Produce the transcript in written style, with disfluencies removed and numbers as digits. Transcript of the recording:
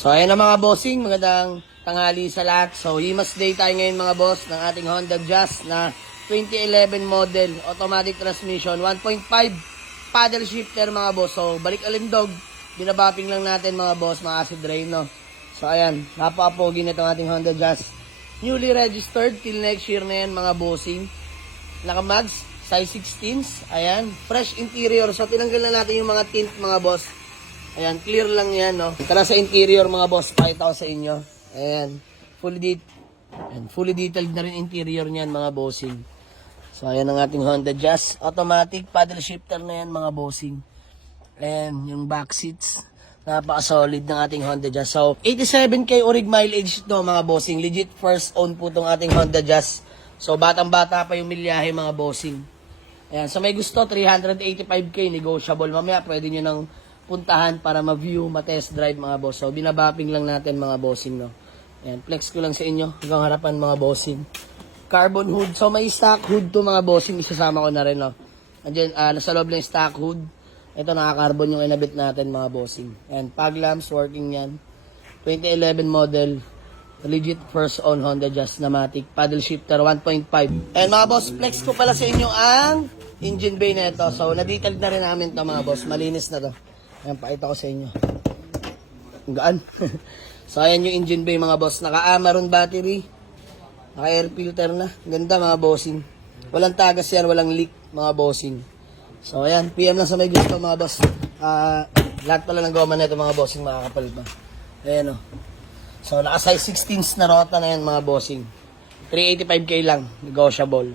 So, ayan na mga bossing, magandang tanghali sa lahat. So, Himas Day tayo ngayon mga boss ng ating Honda Jazz na 2011 model, automatic transmission, 1.5 paddle shifter mga boss. So, balik alindog, binabapping lang natin mga boss, mga acid rain, no? So, ayan, napaka-pogi na itong ating Honda Jazz. Newly registered till next year na yan mga bossing. Naka-mags, size 16s, ayan, fresh interior. So, tinanggal na natin yung mga tint mga boss. Ayan, clear lang yan, no? Tara sa interior, mga boss. Pakita ko sa inyo. Ayan, fully detailed na rin interior niyan, mga bossing. So, ayan ang ating Honda Jazz. Automatic paddle shifter na yan, mga bossing. Ayan, yung back seats. Napaka-solid ng ating Honda Jazz. So, 87k orig mileage to, mga bossing. Legit first own po tong ating Honda Jazz. So, batang-bata pa yung milyahe, mga bossing. Ayan, so may gusto, 385k, negotiable. Mamaya, pwede nyo nang puntahan para ma-view, ma-test drive mga boss. So, binabapping lang natin mga bossing, no? Ayan, flex ko lang sa inyo hanggang harapan mga bossing. Carbon hood. So, may stock hood to mga bossing. Isasama ko na rin, no? Andiyan, nasa loob lang yung stock hood. Ito, naka-carbon yung inabit natin mga bossing. Ayan, fog lamps, working yan. 2011 model. Legit first own Honda Jazz Matic. Paddle shifter 1.5. Ayan mga boss, flex ko pala sa inyo ang engine bay na ito. So, na-detailed na rin namin to mga boss. Malinis na to. Ayan, pakita ko sa inyo. Ang gaan. So, ayan yung engine bay mga boss. Naka-Amaron battery. Naka-air filter na. Ganda mga bossing. Walang tagas yan, walang leak mga bossing. So, ayan. PM lang sa may gusto mga boss. Lahat pala ng goma na ito mga bossing makakapal pa. Ayan o. So, naka-size 16s na rota na yan mga bossing. 385k lang. Negotiable.